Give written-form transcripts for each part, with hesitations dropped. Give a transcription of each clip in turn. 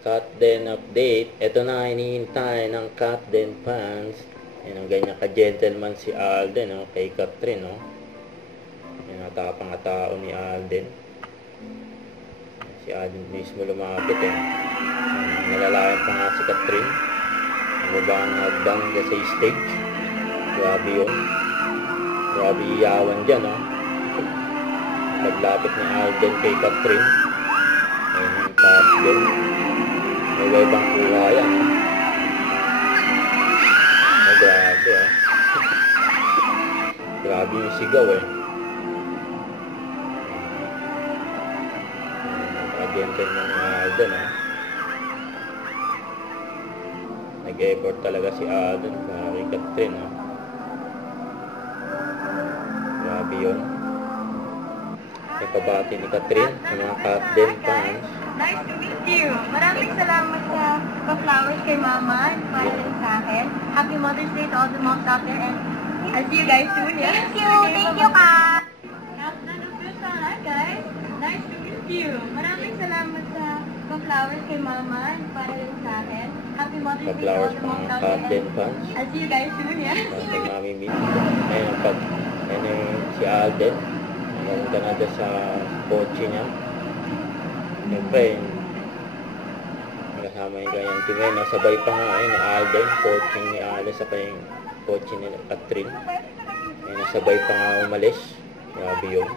Cut Den update. Ito na, hinihintay ng Cut Den fans. Yan ang ganyan ka-gentleman si Alden, no? Kay Catherine, no? Yan ang tapang tao ni Alden. Si Alden mismo lumapit, eh. Nalalayan pa nga si Catherine. Nababa ang hagdan sa stage. Grabe yun. Grabe iyawan dyan, no? Paglapit ni Alden kay Catherine. Ayun yung Cut Den. May webang kuha yan, no? Ay, grabe, ah. Grabe yung sigaw, eh. Nagka-gentleman ni Alden, ah. Nag-effort talaga si Alden kay Catherine, ah. Grabe yun. May pabati ni Catherine sa mga Cut Den fans. Nice to meet you. Maraming salamat sa pa-flowers kay Mama and para rin sa akin. Happy Mother's Day to all the moms out there and I'll see you guys soon. Yeah? Thank you, Ka. Afternoon of your son, hi guys. Nice to meet you. Maraming salamat sa pa-flowers kay Mama and para rin sa akin. Happy Mother's Day to all Pa-flowers the pa moms mga out Cut there Den and fans. I'll see you guys soon. Yeah? Kay Mami Meet. Ayun ang ayun yung si Alden. Nagpunta na doon sa kotse niya. Siyempre, kasama yung kanyang team ngayon. Nasabay pa nga ni Alden. Coaching ni Alden sa kanyang kotse ni Catherine. Nasabay pa nga umalis. Grabe yun.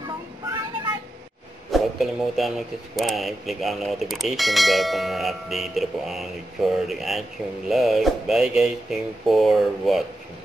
Huwag kalimutan mag-subscribe. Click ang notification bell kung na-update po ang recording action live. Bye guys. Thank you for watching.